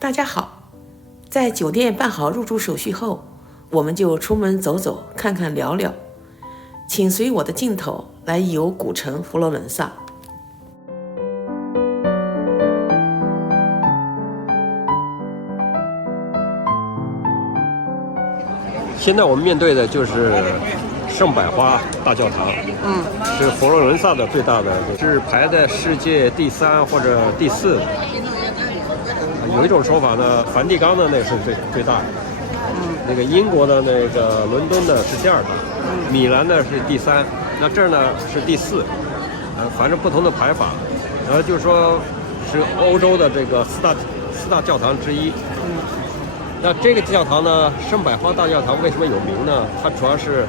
大家好，在酒店办好入住手续后，我们就出门走走，看看聊聊。请随我的镜头来游古城佛罗伦萨。现在我们面对的就是圣百花大教堂，是佛罗伦萨的最大的，是排在世界第3或者第4。有一种说法呢，梵蒂冈的那是最大的，那个英国的那个伦敦的是第2大，米兰的是第3，那这儿呢是第4，反正不同的排法，就是说是欧洲的这个四大教堂之一。那这个教堂呢，圣百花大教堂为什么有名呢？它主要是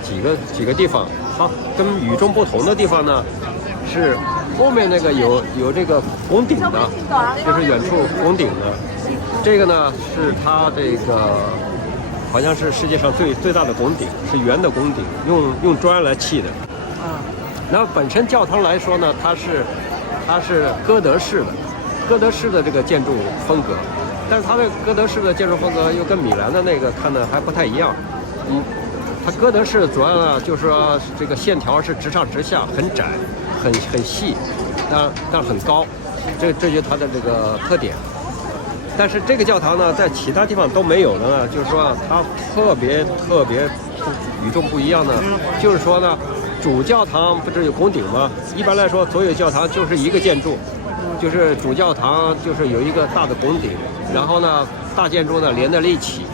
几个地方，它跟与众不同的地方呢，是后面那个有这个拱顶的，就是远处拱顶的，这个呢是它这个好像是世界上最大的拱顶，是圆的拱顶，用砖来砌的。那本身教堂来说呢，它是哥德式的这个建筑风格。但是它的哥德式的建筑风格又跟米兰的那个看的还不太一样。它哥德式主要呢就是说这个线条是直上直下，很窄，很细，但很高，这就是它的这个特点。但是这个教堂呢，在其他地方都没有的呢，就是说它特别与众不一样的，就是说呢，主教堂不是有拱顶吗？一般来说，所有教堂就是一个建筑。就是主教堂就是有一个大的拱顶，然后呢大建筑呢连在了一起，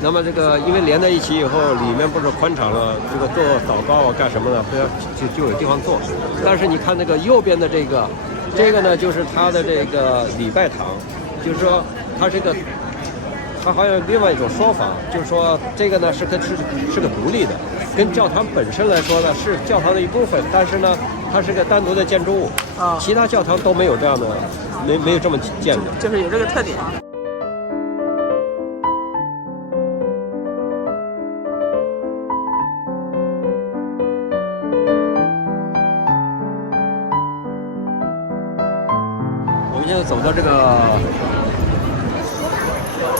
那么这个因为连在一起以后，里面不是宽敞了，这个做祷告啊干什么的，就有地方做。但是你看那个右边的这个呢，就是它的这个礼拜堂，就是说它好像有另外一种说法，就是说这个呢是个独立的，跟教堂本身来说呢是教堂的一部分，但是呢它是个单独的建筑物。其他教堂都没有这样的，没有这么建的，就是有这个特点。我们现在走到这个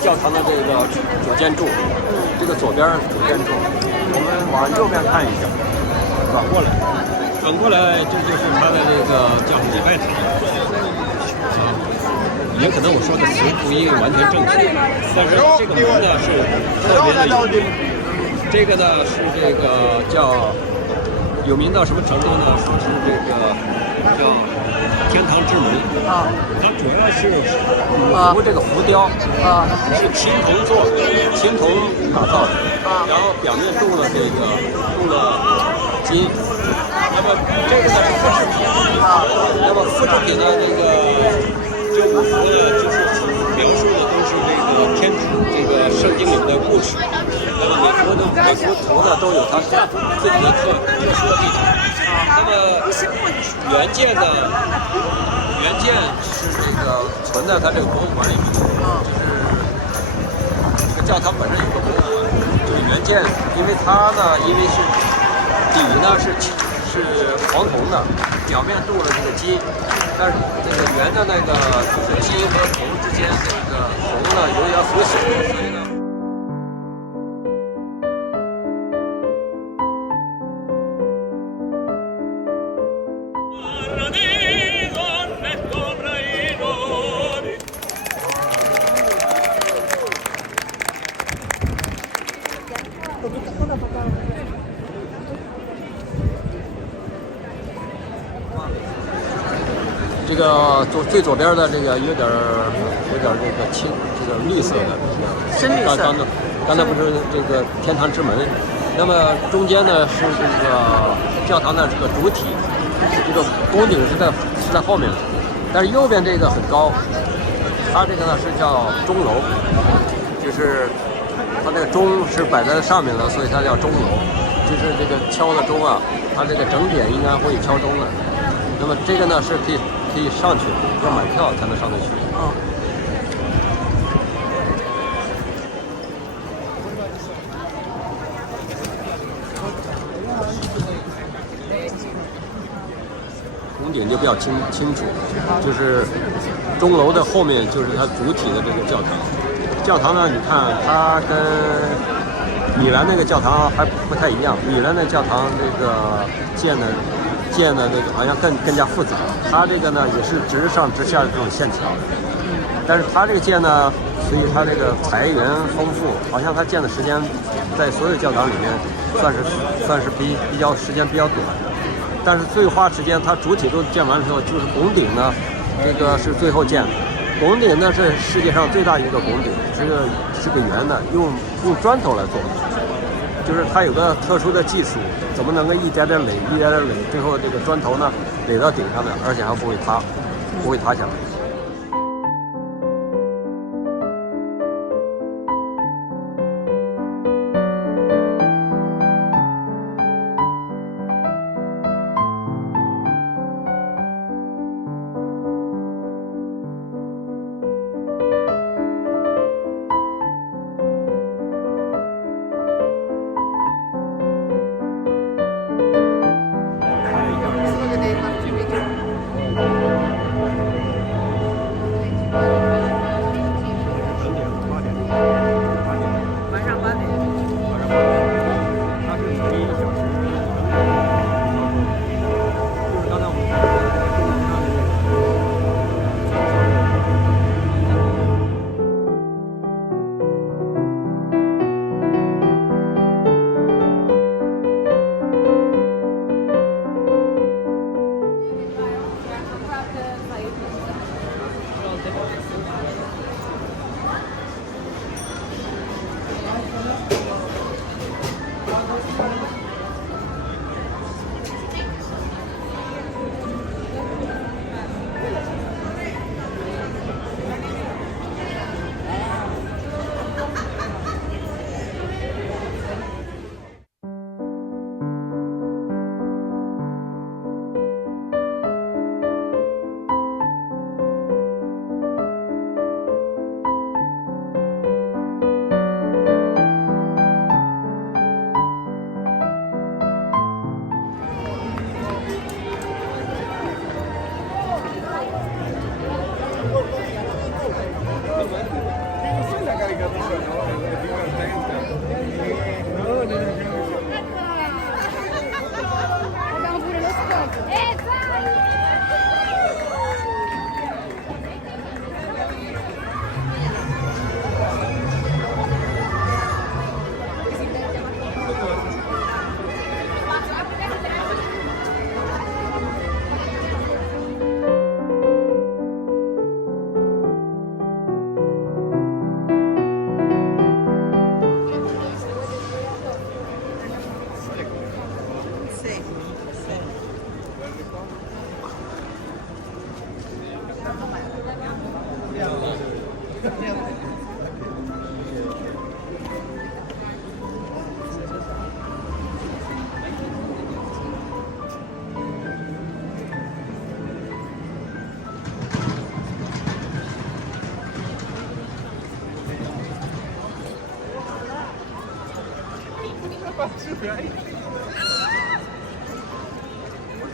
教堂的这个主建筑，这个左边主建筑，我们往右边看一下，转过来，这就是它的这个叫礼拜堂。也可能我说的词不一定完全正确，但是这个门呢是特别的有名。这个呢是这个叫有名到什么程度呢？说是这个叫天堂之门。它主要是这个浮雕是青铜做的，青铜打造的，然后表面镀了金。那么这个呢是复制品，那么复制品呢这5幅呢就是描述的都是这个这个圣经里的故事，那么每幅图呢都有它自己的特殊的地方。那么原件是这个存在它这个博物馆里面，就是这个教堂本身有个博物馆，这个原件，因为是底呢是黄铜的，表面镀了这个金，但是这个圆的那个就是金和铜之间这个铜呢有点腐朽，所以呢。这个最左边的这个有点这个绿色的，深绿色。刚才不是这个天堂之门，那么中间呢是这个教堂的这个主体，这个拱顶是在后面的，但是右边这个很高，它这个呢是叫钟楼，就是它这个钟是摆在上面的，所以它叫钟楼，就是这个敲的钟啊，它这个整点应该会敲钟的。那么这个呢是可以上去，要买票才能上得去。拱顶就比较清楚，就是钟楼的后面就是它主体的这个教堂。教堂呢，你看它跟米兰那个教堂还不太一样。米兰的教堂这个建的那个好像更加复杂，它这个呢也是直上直下的这种线桥，但是它这个建呢，所以它这个材源丰富，好像它建的时间在所有教堂里面算是比较时间比较短的。但是最花时间，它主体都建完之后，就是拱顶呢，这个是最后建的。拱顶呢是世界上最大一个拱顶，是个圆的，用砖头来做的，就是它有个特殊的技术，怎么能够一点点垒，最后这个砖头呢垒到顶上面，而且还不会塌下来。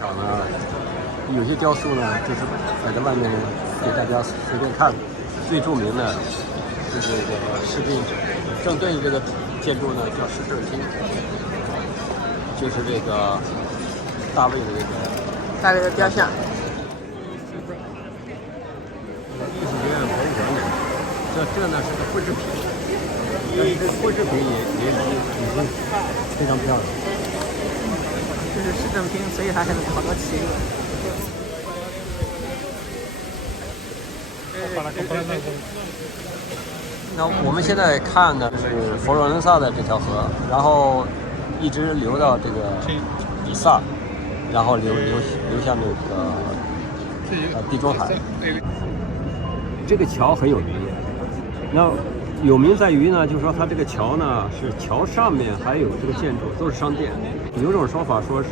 场呢，有些雕塑呢，就是摆在外面给大家随便看。最著名的是这个士兵，正对这个建筑呢叫市政厅，就是这个大卫的这个大卫的雕像。艺术学院博物馆里，这呢是个复制品，但是这复制品也已经非常漂亮。这是市政厅，所以它还有好多旗子。那我们现在看的是佛罗伦萨的这条河，然后一直流到这个比萨，然后流向那个地中海。这个桥很有名，那有名在于呢，就是说它这个桥呢是桥上面还有这个建筑都是商店。有种说法说是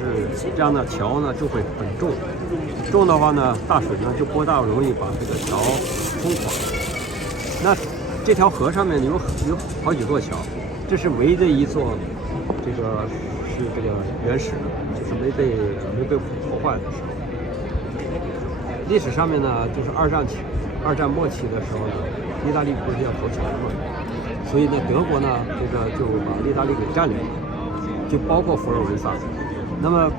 这样的桥呢就会很重，重的话呢大水呢就不大容易把这个桥冲垮。那这条河上面有好几座桥，这是唯一的一座，这个是这个原始的，就是没被破坏的时候。历史上面呢，就是二战二战末期的时候呢，意大利不是要投降吗？所以呢，德国呢就把意大利给占领了，就包括佛罗伦萨。那么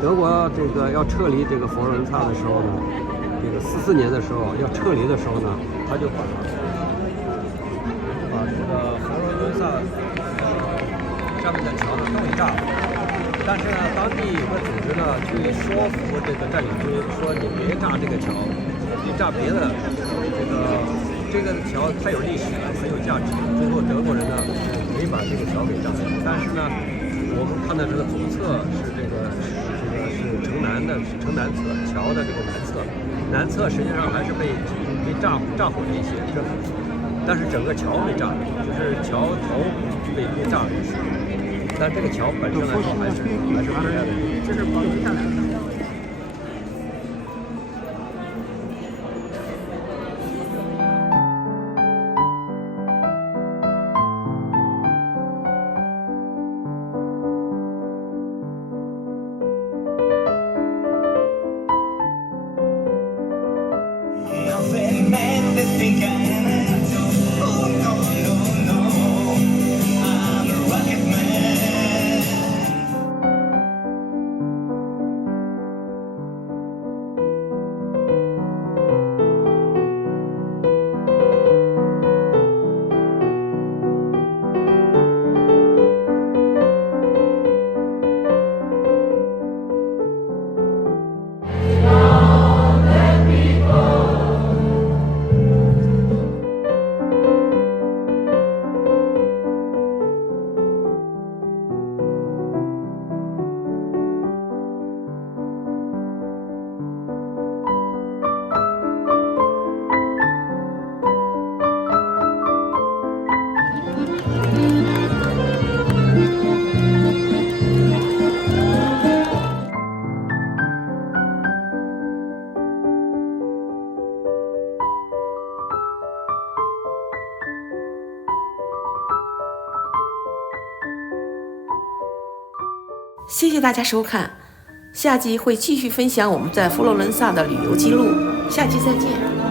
德国要撤离佛罗伦萨的时候呢，44年的时候要撤离的时候呢，他就把佛罗伦萨上面的桥呢都给炸了。但是呢，当地有个组织呢去说服占领军说：“你别炸这个桥，你炸别的。这个桥太有历史了，很有价值。”最后德国人呢没把这个桥给炸，但是呢，我们看到这个左侧是是城南侧桥的南侧实际上还是被炸毁了一些，但是整个桥没炸，就是桥头被炸了一些。但这个桥本身来说还是不太的，这是保留下来的。谢谢大家收看，下集会继续分享我们在佛罗伦萨的旅游记录，下期再见。